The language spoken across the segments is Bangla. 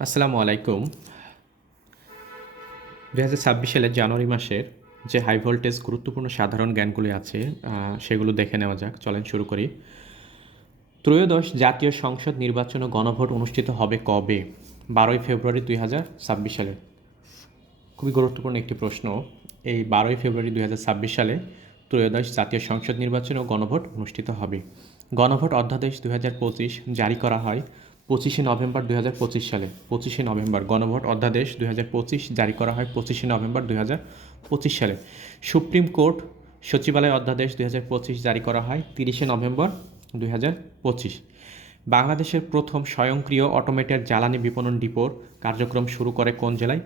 আসসালামু আলাইকুম। 2026 সালের জানুয়ারি মাসের যে হাই ভোল্টেজ গুরুত্বপূর্ণ সাধারণ জ্ঞানগুলি আছে সেগুলো দেখে নেওয়া যাক। চলেন শুরু করি। ত্রয়োদশ জাতীয় সংসদ নির্বাচন ও গণভোট অনুষ্ঠিত হবে কবে? 12ই ফেব্রুয়ারি 2026 সালে। খুবই গুরুত্বপূর্ণ একটি প্রশ্ন। এই 12ই ফেব্রুয়ারি 2026 সালে ত্রয়োদশ জাতীয় সংসদ নির্বাচন ও গণভোট অনুষ্ঠিত হবে। গণভোট অধ্যাদেশ 2025 জারি করা হয় 25শে নভেম্বর 2025 সালে। 25শে নভেম্বর গণভোট অধ্যাদেশ 2025 জারি করা হয় 25শে নভেম্বর 2025 সালে। সুপ্রিম কোর্ট সচিবালয় অধ্যাদেশ 2025 জারি করা হয় 30শে নভেম্বর 2025। বাংলাদেশের প্রথম স্বয়ংক্রিয় অটোমেটেড জ্বালানি বিপণন ডিপোর কার্যক্রম শুরু করে কোন জেলায়?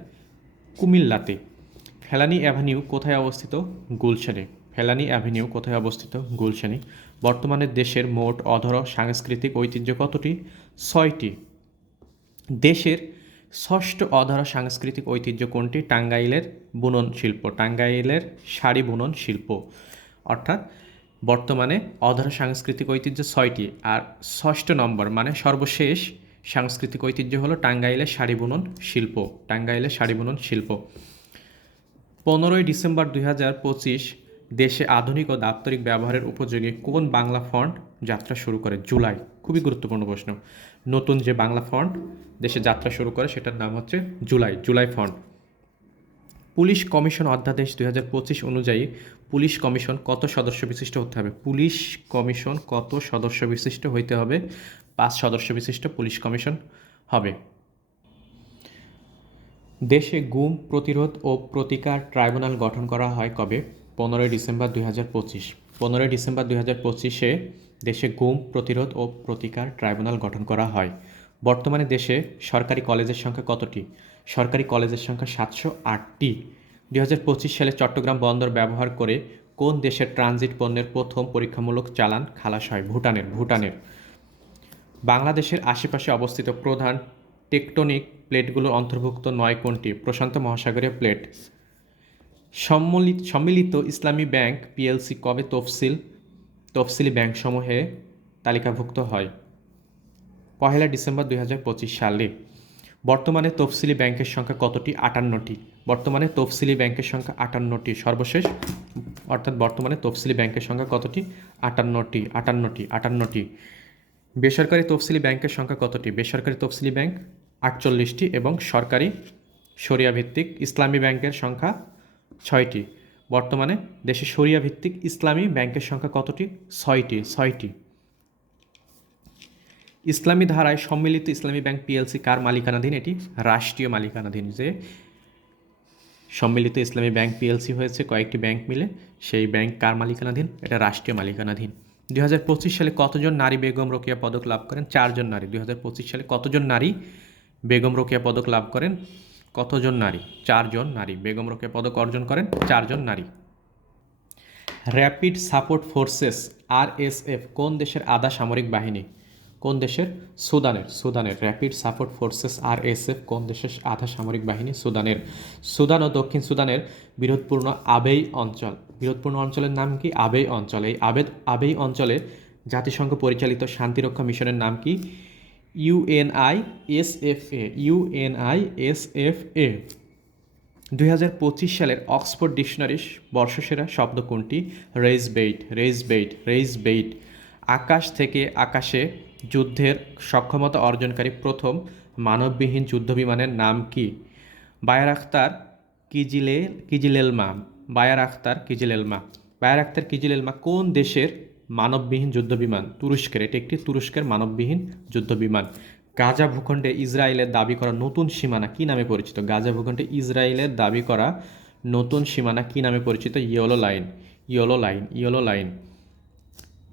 কুমিল্লাতে। ফেলানী অ্যাভিনিউ কোথায় অবস্থিত? গুলশানে। ফেলানী অ্যাভিনিউ কোথায় অবস্থিত? গুলশানে। বর্তমানে দেশের মোট অধর সাংস্কৃতিক ঐতিহ্য কতটি? 6টি। দেশের ষষ্ঠ অধর সাংস্কৃতিক ঐতিহ্য কোনটি? টাঙ্গাইলের বুনন শিল্প, টাঙ্গাইলের শাড়ি বুনন শিল্প। অর্থাৎ বর্তমানে অধর সাংস্কৃতিক ঐতিহ্য 6টি, আর ষষ্ঠ নম্বর মানে সর্বশেষ সাংস্কৃতিক ঐতিহ্য হলো টাঙ্গাইলের শাড়ি বুনন শিল্প, টাঙ্গাইলের শাড়ি বুনন শিল্প। 15ই ডিসেম্বর 2025 দেশে আধুনিক ও দাপ্তরিক ব্যবহারের উপযোগী কোন বাংলা ফন্ট যাত্রা শুরু করে? জুলাই। খুবই গুরুত্বপূর্ণ প্রশ্ন। নতুন যে বাংলা ফন্ট দেশে যাত্রা শুরু করে সেটার নাম হচ্ছে July, July font. Police commission অধ্যাদেশ 2025 অনুযায়ী পুলিশ কমিশন কত সদস্য বিশিষ্ট হতে হবে? পুলিশ কমিশন কত সদস্য বিশিষ্ট হইতে হবে? 5 সদস্য বিশিষ্ট পুলিশ কমিশন হবে। দেশে গুম প্রতিরোধ ও প্রতিকার ট্রাইব্যুনাল গঠন করা হয় কবে? 15ই ডিসেম্বর 2025। 15ই ডিসেম্বর 2025-এ দেশে গুম প্রতিরোধ ও প্রতিকার ট্রাইব্যুনাল গঠন করা হয়। বর্তমানে দেশে সরকারি কলেজের সংখ্যা কতটি? সরকারি কলেজের সংখ্যা 708টি। 2025 সালে চট্টগ্রাম বন্দর ব্যবহার করে কোন দেশের ট্রানজিট পণ্যের প্রথম পরীক্ষামূলক চালান খালাস হয়? ভুটানের। বাংলাদেশের আশেপাশে অবস্থিত প্রধান টেকটনিক প্লেটগুলোর অন্তর্ভুক্ত নয় কোনটি? প্রশান্ত মহাসাগরীয় প্লেট। সম্মিলিত ইসলামী ব্যাংক পিএলসি কবে তফসিলি ব্যাংকসমূহে তালিকাভুক্ত হয়? 1 ডিসেম্বর 2025 সালে। বর্তমানে তফসিলি ব্যাংকের সংখ্যা কতটি? 58টি। বর্তমানে তফসিলি ব্যাংকের সংখ্যা 58টি। সর্বশেষ অর্থাৎ বর্তমানে তফসিলি ব্যাংকের সংখ্যা কতটি? 58টি। বেসরকারি তফসিলি ব্যাংকের সংখ্যা কতটি? বেসরকারি তফসিলি ব্যাংক 48টি এবং সরকারি শরিয়া ভিত্তিক ইসলামী ব্যাংকের সংখ্যা 6টি। বর্তমানে দেশে শরিয়া ভিত্তিক ইসলামী ব্যাংকের সংখ্যা কতটি? 6টি। ইসলামী ধারায় সম্মিলিত ইসলামী ব্যাংক পিএলসি কার মালিকানাধীন? এটি রাষ্ট্রীয় মালিকানাধীন। যে সম্মিলিত ইসলামী ব্যাংক পিএলসি হয়েছে কয়েকটি ব্যাংক মিলে, সেই ব্যাংক কার মালিকানাধীন? এটা রাষ্ট্রীয় মালিকানাধীন। 2025 সালে কতজন নারী বেগম রোকেয়া পদক লাভ করেন? 4 জন নারী। 2025 সালে কতজন নারী বেগম রোকেয়া পদক লাভ করেন? কতজন নারী? 4 জন নারী বেগম রোকেয়া পদক অর্জন করেন, 4 জন নারী। র্যাপিড সাপোর্ট ফোর্সেস আরএসএফ কোন দেশের আধা সামরিক বাহিনী? কোন দেশের? সুদানের। র্যাপিড সাপোর্ট ফোর্সেস আরএসএফ কোন দেশের আধা সামরিক বাহিনী? সুদানের। সুদান ও দক্ষিণ সুদানের বিরোধপূর্ণ আবেই অঞ্চল, বিরোধপূর্ণ অঞ্চলের নাম কি? আবেই অঞ্চল। এই আবেই অঞ্চলে জাতিসংঘ পরিচালিত শান্তিরক্ষা মিশনের নাম কি? ইউএনআইএসএফএ। 2025 সালের অক্সফোর্ড ডিকশনারির বর্ষসেরা শব্দ কোনটি? রেইজবেইট। আকাশ থেকে আকাশে যুদ্ধের সক্ষমতা অর্জনকারী প্রথম মানববিহীন যুদ্ধবিমানের নাম কি? বায়ার আখতার কিজিলেলমা কোন দেশের মানববিহীন যুদ্ধবিমান? তুরস্কের। এটি একটি তুরস্কের মানববিহীন যুদ্ধবিমান। গাজা ভূখণ্ডে ইসরায়েলের দাবি করা নতুন সীমানা কী নামে পরিচিত? গাজা ভূখণ্ডে ইসরায়েলের দাবি করা নতুন সীমানা কী নামে পরিচিত? Yellow line.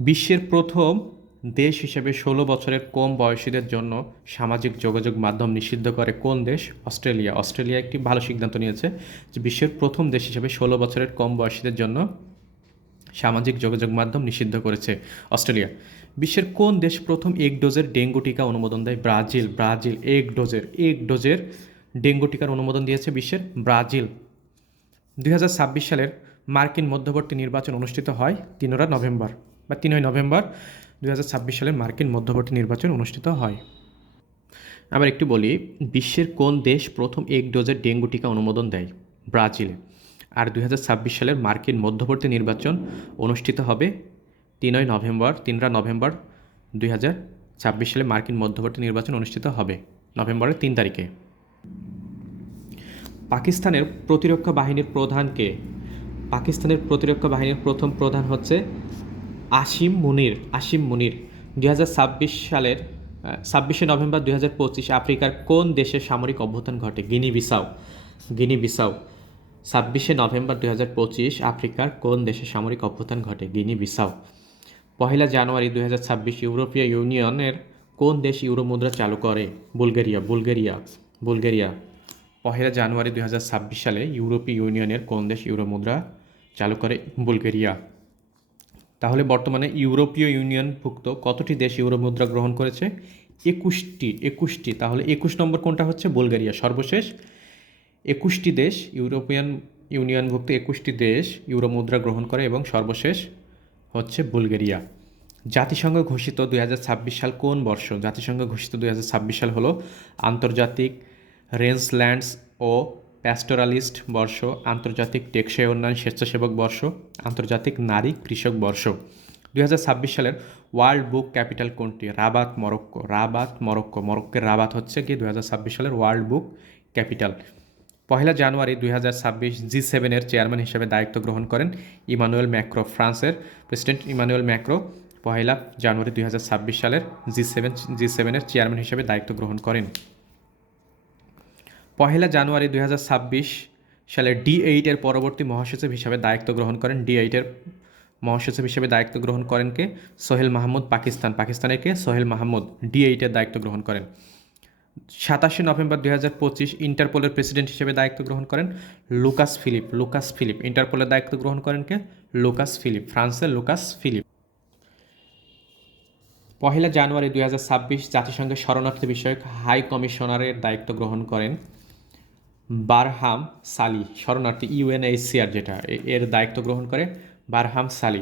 বিশ্বের প্রথম দেশ হিসেবে 16 বছরের কম বয়সীদের জন্য সামাজিক যোগাযোগ মাধ্যম নিষিদ্ধ করে কোন দেশ? অস্ট্রেলিয়া একটি ভালো সিদ্ধান্ত নিয়েছে যে বিশ্বের প্রথম দেশ হিসেবে 16 বছরের কম বয়সীদের জন্য সামাজিক যোগাযোগ মাধ্যম নিষিদ্ধ করেছে অস্ট্রেলিয়া। বিশ্বের কোন দেশ প্রথম এক ডোজের ডেঙ্গু টিকা অনুমোদন দেয়? ব্রাজিল। এক ডোজের ডেঙ্গু টিকার অনুমোদন দিয়েছে বিশ্বের ব্রাজিল। 2026 সালের মার্কিন মধ্যবর্তী নির্বাচন অনুষ্ঠিত হয় 3ই নভেম্বর 2026 সালের মার্কিন মধ্যবর্তী নির্বাচন অনুষ্ঠিত হয়। আবার একটু বলি, বিশ্বের কোন দেশ প্রথম এক ডোজের ডেঙ্গু টিকা অনুমোদন দেয়? ব্রাজিলে। আর 2026 সালের মার্কিন মধ্যবর্তী নির্বাচন অনুষ্ঠিত হবে 3 নভেম্বর 2026 সালে মার্কিন মধ্যবর্তী নির্বাচন অনুষ্ঠিত হবে নভেম্বরের 3 তারিখে। পাকিস্তানের প্রতিরক্ষা বাহিনীর প্রধানকে? পাকিস্তানের প্রতিরক্ষা বাহিনীর প্রথম প্রধান হচ্ছে আসিম মুনির। 2026 সালের 26 নভেম্বর 2025 আফ্রিকার কোন দেশে সামরিক অভ্যুত্থান ঘটে? গিনি বিসাউ। 26 নভেম্বর 2025 আফ্রিকার কোন দেশে সামরিক অভ্যুত্থান ঘটে? গিনি বিসাউ। 1 জানুয়ারি 2026 ইউরোপীয় ইউনিয়নের কোন দেশ ইউরো মুদ্রা চালু করে? বুলগেরিয়া। 1 জানুয়ারি 2026 সালে ইউরোপীয় ইউনিয়নের কোন দেশ ইউরো মুদ্রা চালু করে? বুলগেরিয়া। তাহলে বর্তমানে ইউরোপীয় ইউনিয়নভুক্ত কতটি দেশ ইউরো মুদ্রা গ্রহণ করেছে? 21টি। তাহলে 21 নম্বর কোনটা হচ্ছে? বুলগেরিয়া। সর্বশেষ 21টি দেশ, ইউরোপিয়ান ইউনিয়নভুক্ত 21টি দেশ ইউরো মুদ্রা গ্রহণ করে এবং সর্বশেষ হচ্ছে বুলগেরিয়া। জাতিসংঘ ঘোষিত 2026 সাল কোন বর্ষ? জাতিসংঘ ঘোষিত 2026 সাল হলো আন্তর্জাতিক রেঞ্জল্যান্ডস ও প্যাস্টোরালিস্ট বর্ষ, আন্তর্জাতিক টেকসই উন্নয়ন স্বেচ্ছাসেবক বর্ষ, আন্তর্জাতিক নারী কৃষক বর্ষ। 2026 সালের ওয়ার্ল্ড বুক ক্যাপিটাল কোনটি? Rabat, Morocco. মরক্কোর রাবাত হচ্ছে কি 2026 সালের ওয়ার্ল্ড বুক ক্যাপিটাল। 1 জানুয়ারি 2026 G7-এর চেয়ারম্যান হিসেবে দায়িত্ব গ্রহণ করেন ইমানুয়েল ম্যাক্রো। ফ্রান্সের প্রেসিডেন্ট ইমানুয়েল ম্যাক্রো 1 জানুয়ারি 2026 সালের G7-এর চেয়ারম্যান হিসেবে দায়িত্ব গ্রহণ করেন। 1 জানুয়ারি 2026 সালে D8-এর পরবর্তী মহাসচিব হিসেবে দায়িত্ব গ্রহণ করেন। D8-এর মহাসচিব হিসেবে দায়িত্ব গ্রহণ করেন কে? সোহেল মাহমুদ। পাকিস্তানের কে? সোহেল মাহমুদ D8-এর দায়িত্ব গ্রহণ করেন। 27 নভেম্বর 2025 ইন্টারপোলের প্রেসিডেন্ট হিসেবে দায়িত্ব গ্রহণ করেন লুকাস ফিলিপ। ইন্টারপোলের দায়িত্ব গ্রহণ করেন কে? লুকাস ফিলিপ, ফ্রান্সের লুকাস ফিলিপ। 1 জানুয়ারি 2026 জাতিসংঘের শরণার্থী বিষয়ক হাই কমিশনারের দায়িত্ব গ্রহণ করেন বারহাম সালি। শরণার্থী UNHCR যেটা, এর দায়িত্ব গ্রহণ করে বারহাম সালি।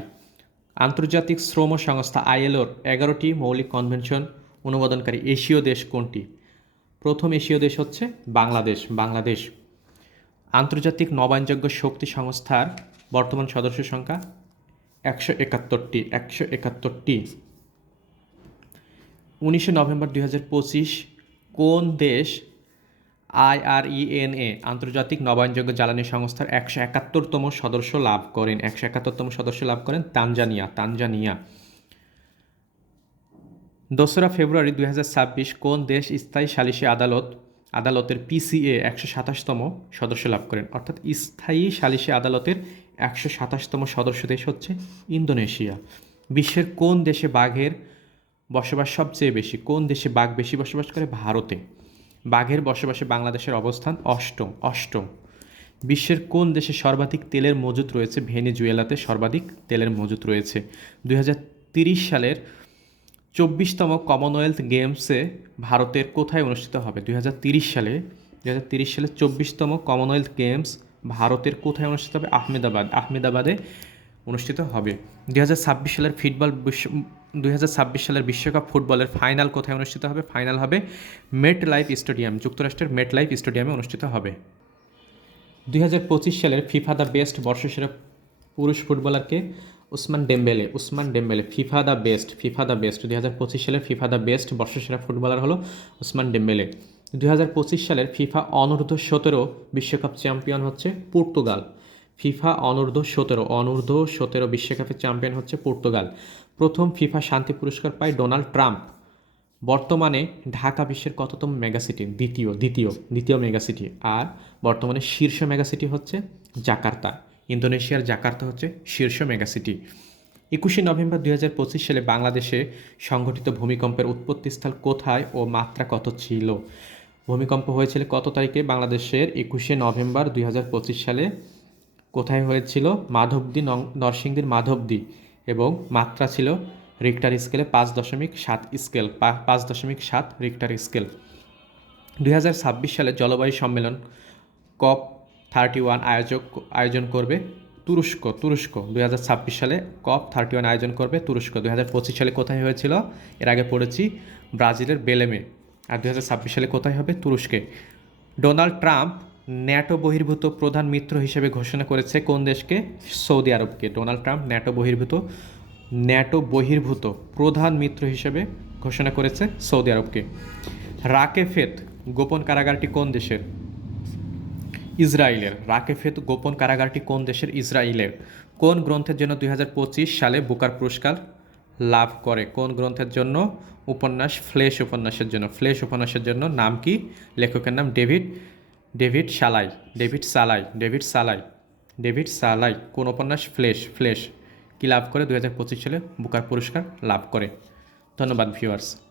আন্তর্জাতিক শ্রম সংস্থা ILOর 11টি মৌলিক কনভেনশন অনুমোদনকারী এশীয় দেশ কোনটি? প্রথম এশীয় দেশ হচ্ছে বাংলাদেশ। আন্তর্জাতিক নবায়নযোগ্য শক্তি সংস্থার বর্তমান সদস্য সংখ্যা 171টি। 19 নভেম্বর 2025 কোন দেশ IRENA আন্তর্জাতিক নবায়নযোগ্য জ্বালানি সংস্থার 171তম সদস্য লাভ করেন? তানজানিয়া। 2 ফেব্রুয়ারি 2026 কোন দেশ স্থায়ী সালিসি আদালতের PCA 127তম সদস্য লাভ করেন? অর্থাৎ স্থায়ী সালিসি আদালতের 127তম সদস্য দেশ হচ্ছে ইন্দোনেশিয়া। বিশ্বের কোন দেশে বাঘের বসবাস সবচেয়ে বেশি? কোন দেশে বাঘ বেশি বসবাস করে? ভারতে। বাঘের বসবাসে বাংলাদেশের অবস্থান অষ্টম। বিশ্বের কোন দেশে সর্বাধিক তেলের মজুত রয়েছে? ভেনেজুয়েলাতে সর্বাধিক তেলের মজুত রয়েছে। 2030 সালের 24তম কমনওয়েলথ গেমসে ভারতের কোথায় অনুষ্ঠিত হবে? 2030 সালে 24তম কমনওয়েলথ গেমস ভারতের কোথায় অনুষ্ঠিত হবে? আহমেদাবাদে অনুষ্ঠিত হবে। 2026 সালের বিশ্বকাপ ফুটবলের ফাইনাল কোথায় অনুষ্ঠিত হবে? ফাইনাল হবে যুক্তরাষ্ট্রের মেটলাইফ স্টেডিয়ামে অনুষ্ঠিত হবে। 2025 সালের ফিফা দ্য বেস্ট বর্ষসেরা পুরুষ ফুটবলারকে? Usman Dembélé. FIFA the best 2025 সালের ফিফা দ্য বেস্ট বর্ষসেরা ফুটবলার হলো উসমান ডেম্বেলে। 2025 সালের ফিফা অনূর্ধ্ব-17 বিশ্বকাপ চ্যাম্পিয়ন হচ্ছে পর্তুগাল। ফিফা অনূর্ধ্ব-17 বিশ্বকাপের চ্যাম্পিয়ন হচ্ছে পর্তুগাল। প্রথম ফিফা শান্তি পুরস্কার পায় ডোনাল্ড ট্রাম্প। বর্তমানে ঢাকা বিশ্বের কততম মেগাসিটি? দ্বিতীয় মেগাসিটি। আর বর্তমানে শীর্ষ মেগাসিটি হচ্ছে জাকার্তা। ইন্দোনেশিয়ার জাকার্তা হচ্ছে শীর্ষ মেগাসিটি। 21 নভেম্বর 2025 সালে বাংলাদেশে সংঘটিত ভূমিকম্পের উৎপত্তিস্থল কোথায় ও মাত্রা কত ছিল? ভূমিকম্প হয়েছিল কত তারিখে বাংলাদেশের? 21 নভেম্বর 2025 সালে। কোথায় হয়েছিল? নরসিংদীর মাধবদী, এবং মাত্রা ছিল রিক্টার স্কেলে 5.7 রিক্টার স্কেল। 2026 সালে জলবায়ু সম্মেলন COP31 আয়োজন করবে তুরস্ক। 2026 সালে COP31 আয়োজন করবে তুরস্ক। 2025 সালে কোথায় হয়েছিল? এর আগে পড়েছি ব্রাজিলের বেলেমে। আর 2026 সালে কোথায় হবে? তুরস্কে। ডোনাল্ড ট্রাম্প ন্যাটো বহির্ভূত প্রধান মিত্র হিসেবে ঘোষণা করেছে কোন দেশকে? সৌদি আরবকে। ডোনাল্ড ট্রাম্প ন্যাটো বহির্ভূত প্রধান মিত্র হিসেবে ঘোষণা করেছে সৌদি আরবকে। রাকেফেত গোপন কারাগারটি কোন দেশের? ইসরায়েলের। রাকেফেত গোপন কারাগারটি কোন দেশের? ইসরায়েলের। কোন গ্রন্থের জন্য 2025 সালে বুকার পুরস্কার লাভ করে? কোন গ্রন্থের জন্য? উপন্যাস ফ্লেশ উপন্যাসের জন্য। ফ্লেশ উপন্যাসের জন্য। নাম কি? লেখকের নাম ডেভিড সালাই। ডেভিড সালাই। কোন উপন্যাস? ফ্লেশ কি লাভ করে? 2025 সালে বুকার পুরস্কার লাভ করে। ধন্যবাদ ভিউয়ার্স।